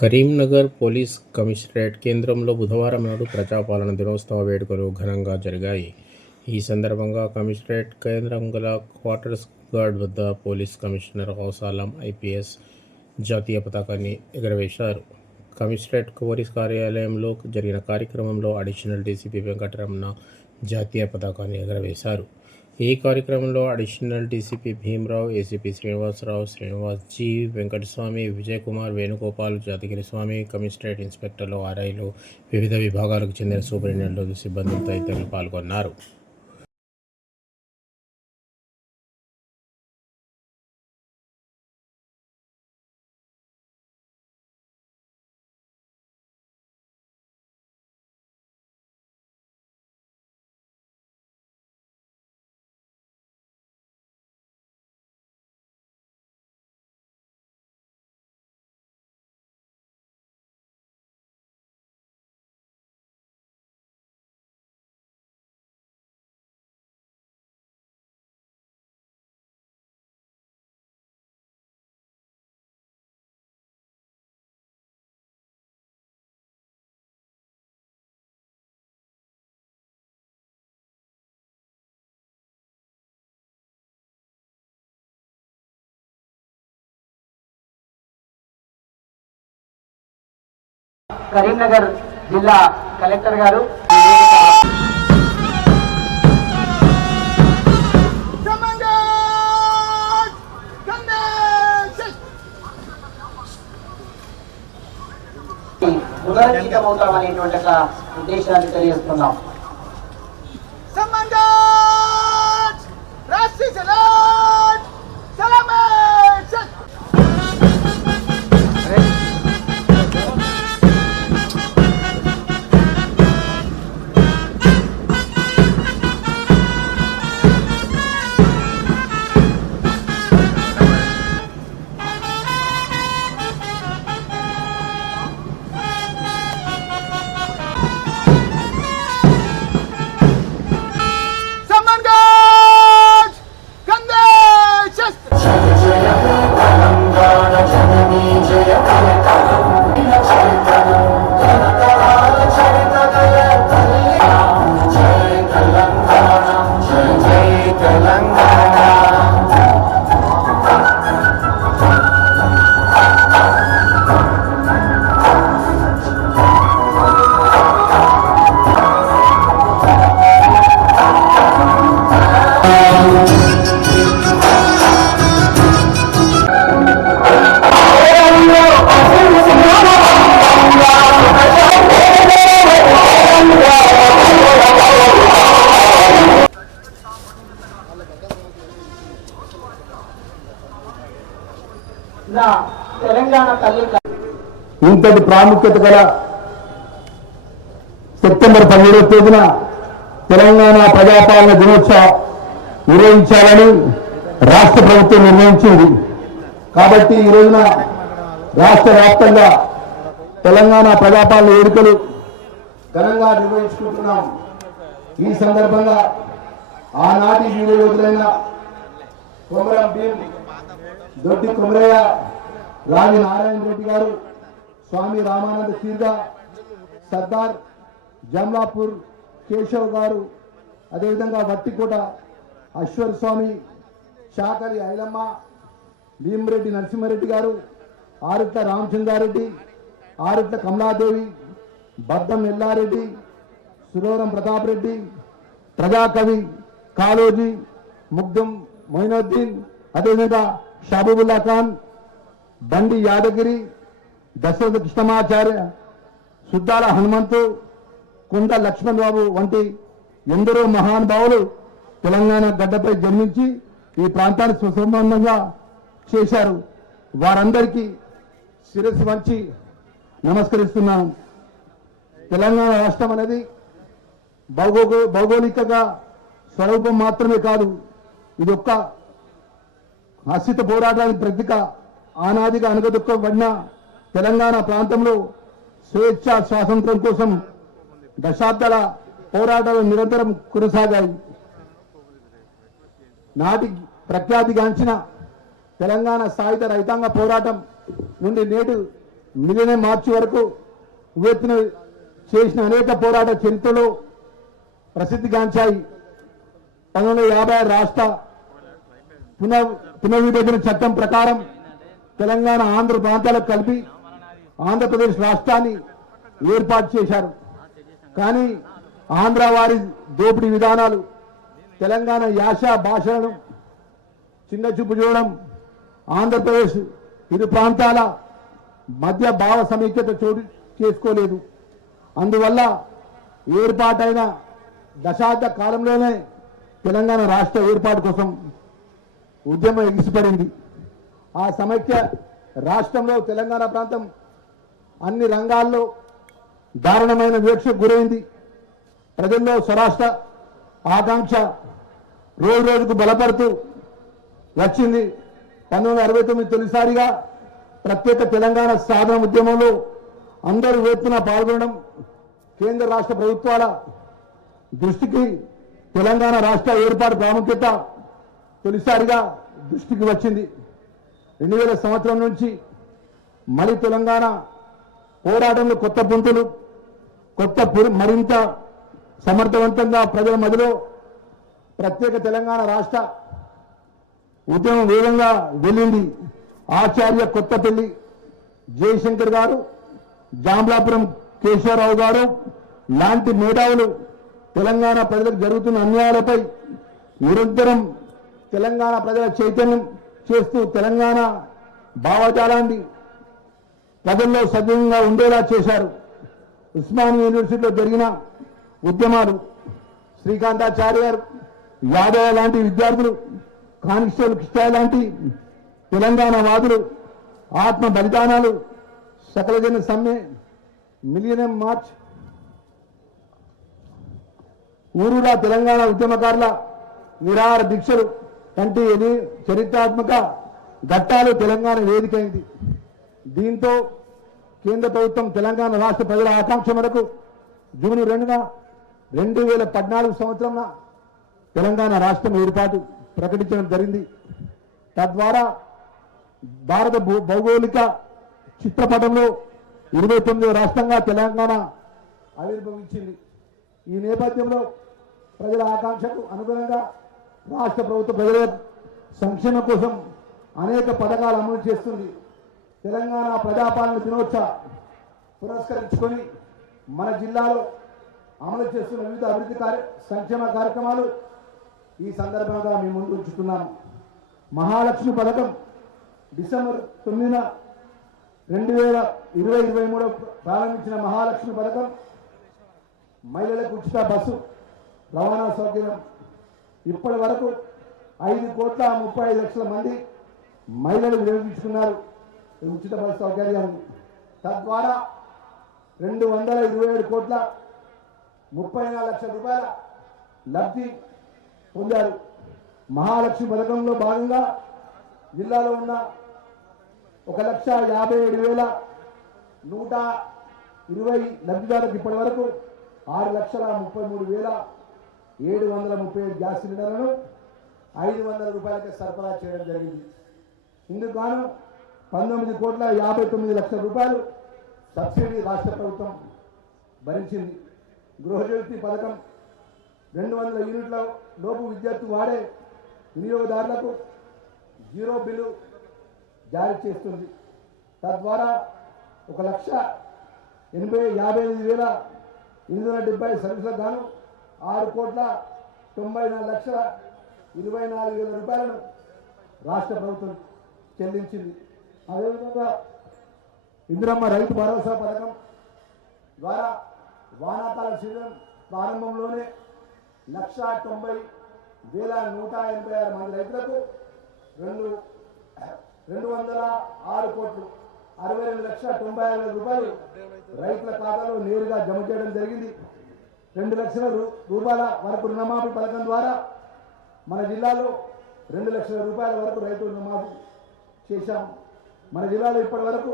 Karimnagar police commissionerate కేంద్రంలో బుధవారం నాడు ప్రజాపాలన దినోత్సవ వేడుకలు ఘనంగా జరిగాయి. ఈ సందర్భంగా కమిషనరేట్ కేంద్రం గల క్వార్టర్స్ గార్డ్ వద్ద పోలీస్ కమిషనర్ హౌసాలం ఐపీఎస్ జాతీయ పతాకాన్ని ఎగరవేశారు. కమిషనరేట్ పోలీస్ కార్యాలయంలో జరిగిన కార్యక్రమంలో అడిషనల్ డీసీపీ వెంకటరమణ జాతీయ పతాకాన్ని ఎగరవేశారు. ఈ కార్యక్రమంలో additional DCP Bhimarao ACP Srinivasarao Srinivas G Venkataswamy Vijayakumar Venugopal Jathagiri Swamy commissionerate ఇన్స్పెక్టర్లు ఆర్ఐలు వివిధ విభాగాలకు చెందిన సూపరింటెండెంట్లు సిబ్బందులు తదితరులు పాల్గొన్నారు. కరీంనగర్ జిల్లా కలెక్టర్ గారు Commandant! పునరంకితమవుతామనేటువంటి ఒక ఉద్దేశాన్ని తెలియజేస్తున్నాం ఇంతటి ప్రాముఖ్యత గల సెప్టెంబర్ పన్నెండవ తేదీన తెలంగాణ ప్రజాపాలన దినోత్సవం నిర్వహించాలని రాష్ట్ర ప్రభుత్వం నిర్ణయించింది. కాబట్టి ఈ రోజున రాష్ట్ర వ్యాప్తంగా తెలంగాణ ప్రజాపాలన వేడుకలు ఘనంగా నిర్వహించుకుంటున్నాం. ఈ సందర్భంగా ఆనాటి వీర యోధులైన కొమరం భీం దొడ్డి కొమరయ్య రావి నారాయణ రెడ్డి గారు స్వామి రామానంద తీర్థ సర్దార్ జమ్లాపూర్ కేశవ్ గారు అదేవిధంగా వట్టికోట అశ్వర్ స్వామి చాకలి ఐలమ్మ భీమరెడ్డి నరసింహారెడ్డి గారు ఆరుట్ల రామచంద్రారెడ్డి ఆరుట్ల కమలాదేవి బద్దం ఎల్లారెడ్డి సురవరం ప్రతాప్ రెడ్డి ప్రజాకవి కాళోజీ ముగ్ధం మొయినుద్దీన్ అదేవిధంగా షాబుబుల్లా ఖాన్ బండి యాదగిరి దశరథ కృష్ణమాచార్య సుద్దాల హనుమంతు కుండ లక్ష్మణ్ బాబు వంటి ఎందరో మహానుభావులు తెలంగాణ గడ్డపై జన్మించి ఈ ప్రాంతాన్ని సుసంబంధంగా చేశారు. వారందరికీ శిరస్సు వంచి నమస్కరిస్తున్నాను తెలంగాణ రాష్ట్రం అనేది భౌగో భౌగోళికగా స్వరూపం మాత్రమే కాదు ఇది ఒక్క హసిత పోరాటానికి ప్రతీక ఆనాదిగా అనగదొక్కబడిన తెలంగాణ ప్రాంతంలో స్వేచ్ఛ స్వాతంత్రం కోసం దశాబ్దాల పోరాటాలు నిరంతరం కొనసాగాయి. నాటి ప్రఖ్యాతిగాంచిన తెలంగాణ సాయుధ రైతాంగ పోరాటం నుండి నేడు మిలియన్ మార్చి వరకు ఉవ్వెత్తున చేసిన అనేక పోరాట చరిత్రలో ప్రసిద్ధిగాంచాయి. పంతొమ్మిది వందల యాభై రాష్ట్ర పునర్ పునర్విభజన చట్టం ప్రకారం తెలంగాణ ఆంధ్ర ప్రాంతాలకు కలిపి ఆంధ్రప్రదేశ్ రాష్ట్రాన్ని ఏర్పాటు చేశారు. కానీ ఆంధ్ర వారి దోపిడీ విధానాలు తెలంగాణ యాస భాషలను చిన్న చూపు చూడడం ఆంధ్రప్రదేశ్ ఇరు ప్రాంతాల మధ్య భావ సమైక్యత చోటు చేసుకోలేదు. అందువల్ల ఏర్పాటైన దశాబ్ద కాలంలోనే తెలంగాణ రాష్ట్ర ఏర్పాటు కోసం ఉద్యమం ఎగిసిపడింది. ఆ సమైక్య రాష్ట్రంలో తెలంగాణ ప్రాంతం అన్ని రంగాల్లో దారుణమైన వివక్షకు గురైంది. ప్రజల్లో స్వరాష్ట్ర ఆకాంక్ష రోజు రోజుకు బలపడుతూ వచ్చింది. పంతొమ్మిది అరవై తొమ్మిది తొలిసారిగా ప్రత్యేక తెలంగాణ సాధన ఉద్యమంలో అందరూ వేపున పాల్గొనడం కేంద్ర రాష్ట్ర ప్రభుత్వాల దృష్టికి తెలంగాణ రాష్ట్ర ఏర్పాటు ప్రాముఖ్యత తొలిసారిగా దృష్టికి వచ్చింది. రెండు వేల సంవత్సరం నుంచి మళ్ళీ తెలంగాణ పోరాటంలో కొత్త పుంతులు కొత్త మరింత సమర్థవంతంగా ప్రజల మధ్యలో ప్రత్యేక తెలంగాణ రాష్ట్ర ఉద్యమం వేగంగా వెళ్ళింది. ఆచార్య కొత్తపల్లి జయశంకర్ గారు జాంబ్లాపురం కేశవరావు గారు లాంటి మేధావులు తెలంగాణ ప్రజలకు జరుగుతున్న అన్యాయాలపై నిరంతరం తెలంగాణ ప్రజల చైతన్యం చేస్తూ తెలంగాణ భావజాలాన్ని ప్రజల్లో సజీవంగా ఉండేలా చేశారు. ఉస్మానియా యూనివర్సిటీలో జరిగిన ఉద్యమాలు శ్రీకాంతాచార్య గారు యాదవ లాంటి విద్యార్థులు కానిస్టేబుల్ కృష్ణ లాంటి తెలంగాణ వాదులు ఆత్మ బలిదానాలు సకలజన సమ్మె మిలియనం మార్చ్ ఊరులా తెలంగాణ ఉద్యమకారుల నిరాహార దీక్షలు వంటి ఎన్ని చరిత్రాత్మక ఘట్టాలు తెలంగాణ వేదికైంది. దీంతో కేంద్ర ప్రభుత్వం తెలంగాణ రాష్ట్ర ప్రజల ఆకాంక్ష మేరకు జూన్ రెండున రెండు వేల పద్నాలుగు సంవత్సరంన తెలంగాణ రాష్ట్రం ఏర్పాటు ప్రకటించడం జరిగింది. తద్వారా భారత భూ- భౌగోళిక చిత్రపటంలో ఇరవై తొమ్మిదో రాష్ట్రంగా తెలంగాణ ఆవిర్భవించింది. ఈ నేపథ్యంలో ప్రజల ఆకాంక్షకు అనుగుణంగా రాష్ట్ర ప్రభుత్వ ప్రజల సంక్షేమం కోసం అనేక పథకాలు అమలు చేస్తుంది. తెలంగాణ ప్రజాపాలన దినోత్సవ పురస్కరించుకొని మన జిల్లాలో అమలు చేస్తున్న వివిధ అభివృద్ధి కార్య సంక్షేమ కార్యక్రమాలు ఈ సందర్భంగా మీ ముందు ఉంచుతున్నాము. మహాలక్ష్మి పథకం డిసెంబర్ తొమ్మిదిన రెండు వేల ఇరవై ఇరవై మూడు ప్రారంభించిన మహాలక్ష్మి పథకం మహిళలకు ఉచిత బస్సు రవాణా సౌకర్యం. ఇప్పటి వరకు ఐదు కోట్ల ముప్పై లక్షల మంది మహిళలు వినియోగించుకున్నారు. ఉచిత బస్సు ఉంది తద్వారా రెండు వందల ఇరవై ఏడు కోట్ల ముప్పై నాలుగు లక్షల రూపాయల లబ్ధి పొందారు. మహాలక్ష్మి పథకంలో భాగంగా జిల్లాలో ఉన్న ఒక లక్ష యాభై ఏడు వేల నూట ఇరవై లబ్ధిదారులకు ఇప్పటి వరకు ఆరు లక్షల ముప్పై మూడు వేల ఏడు వందల ముప్పై ఏడు గ్యాస్ సిలిండర్లను ఐదు వందల రూపాయలకే సరఫరా చేయడం జరిగింది. ఇందుకు గాను పంతొమ్మిది కోట్ల యాభై తొమ్మిది లక్షల రూపాయలు సబ్సిడీ రాష్ట్ర ప్రభుత్వం భరించింది. గృహజ్యోతి పథకం రెండు వందల యూనిట్ల లోపు విద్యార్థి వాడే వినియోగదారులకు జీరో బిల్లు జారీ చేస్తుంది. తద్వారా ఒక లక్ష ఎనభై యాభై ఎనిమిది వేల ఎనిమిది వందల డెబ్బై సర్వీసులకు గాను ఆరు కోట్ల తొంభై నాలుగు లక్షల ఇరవై నాలుగు వేల రూపాయలను రాష్ట్ర ప్రభుత్వం చెల్లించింది. అదేవిధంగా ఇందిరమ్మ రైతు భరోసా పథకం ద్వారా వానాకాల సీజన్ ప్రారంభంలోనే లక్ష తొంభై వేల నూట ఎనభై ఆరు మంది రైతులకు రెండు రెండు వందల ఆరు కోట్లు అరవై రెండు లక్షల తొంభై ఆరు వేల రూపాయలు రైతుల ఖాతాలో నేరుగా జమ చేయడం జరిగింది. రెండు లక్షల రూపాయల వరకు రుణమాఫీ పథకం ద్వారా మన జిల్లాలో రెండు లక్షల రూపాయల వరకు రైతు రుణమాఫీ చేశాం. మన జిల్లాలో ఇప్పటి వరకు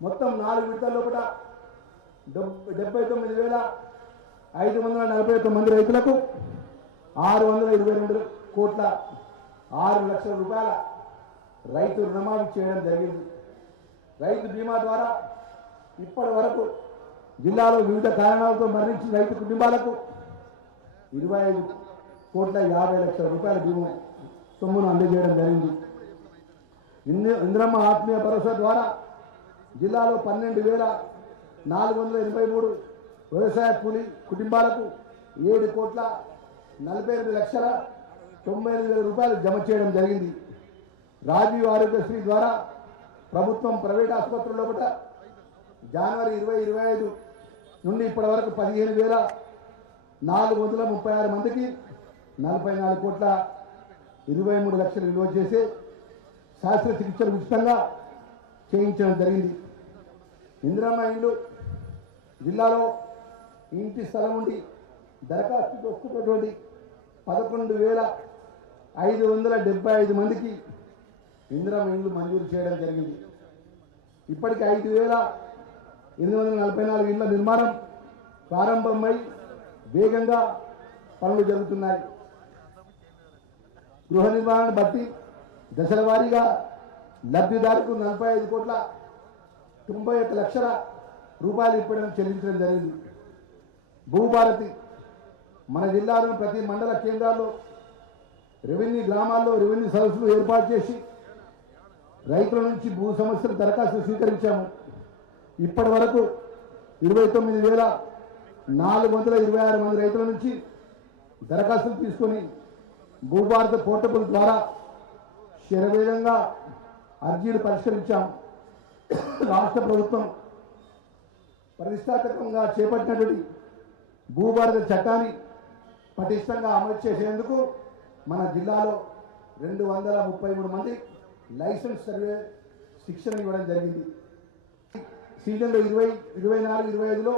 మొత్తం నాలుగు విడతల లోపల డెబ్బై తొమ్మిది వేల ఐదు వందల నలభై ఒక్క మంది రైతులకు ఆరు వందల ఇరవై రెండు కోట్ల ఆరు లక్షల రూపాయల రైతు రుణమాఫీ చేయడం జరిగింది. రైతు బీమా ద్వారా ఇప్పటి వరకు జిల్లాలో వివిధ కారణాలతో మరణించిన రైతు కుటుంబాలకు ఇరవై ఐదు కోట్ల యాభై లక్షల రూపాయల బీమా సొమ్మును అందజేయడం జరిగింది. ఇంద్రమ్మ ఆత్మీయ భరోసా ద్వారా జిల్లాలో పన్నెండు వేల నాలుగు వందల ఎనభై మూడు వ్యవసాయ కూలీ కుటుంబాలకు ఏడు కోట్ల నలభై ఎనిమిది లక్షల తొంభై ఎనిమిది వేల రూపాయలు జమ చేయడం జరిగింది. రాజీవ్ ఆరోగ్యశ్రీ ద్వారా ప్రభుత్వం ప్రైవేట్ ఆసుపత్రుల్లో కూడా జనవరి ఇరవై ఇరవై ఐదు నుండి ఇప్పటి వరకు పదిహేను వేల నాలుగు వందల ముప్పై ఆరు మందికి నలభై నాలుగు కోట్ల ఇరవై మూడు లక్షలు విలువ చేసే శస్త్రచికిత్సలు ఉచితంగా చేయించడం జరిగింది. ఇందిరమ్మ ఇల్లు జిల్లాలో ఇంటి స్థలం ఉండి దరఖాస్తు వస్తున్నటువంటి పదకొండు వేల ఐదు వందల డెబ్బై ఐదు మందికి ఇందిరమ్మ ఇల్లు మంజూరు చేయడం జరిగింది. ఇప్పటికి ఐదు వేల ఎనిమిది వందల నలభై నాలుగు ఇళ్ళ నిర్మాణం ప్రారంభమై వేగంగా పనులు జరుగుతున్నాయి. గృహ నిర్మాణాన్ని బట్టి దశల వారీగా లబ్ధిదారుకు నలభై ఐదు కోట్ల తొంభై ఒక్క లక్షల రూపాయలు ఇప్పటిని చెల్లించడం జరిగింది. భూభారతి మన జిల్లాలోని ప్రతి మండల కేంద్రాల్లో రెవెన్యూ గ్రామాల్లో రెవెన్యూ సదస్సులు ఏర్పాటు చేసి రైతుల నుంచి భూ సమస్యలు దరఖాస్తు స్వీకరించాము. ఇప్పటి వరకు ఇరవై తొమ్మిది వేల నాలుగు వందల ఇరవై ఆరు మంది రైతుల నుంచి దరఖాస్తులు తీసుకొని భూభారత పోర్టబుల్ ద్వారా శరవేగంగా అర్జీలు పరిష్కరించాం. రాష్ట్ర ప్రభుత్వం ప్రతిష్టాత్మకంగా చేపట్టినటువంటి భూభారత చట్టాన్ని పటిష్టంగా అమలు చేసేందుకు మన జిల్లాలో రెండు వందల ముప్పై మూడు మంది లైసెన్స్ సర్వే శిక్షణ ఇవ్వడం జరిగింది. సీజన్లో ఇరవై ఇరవై నాలుగు ఇరవై ఐదులో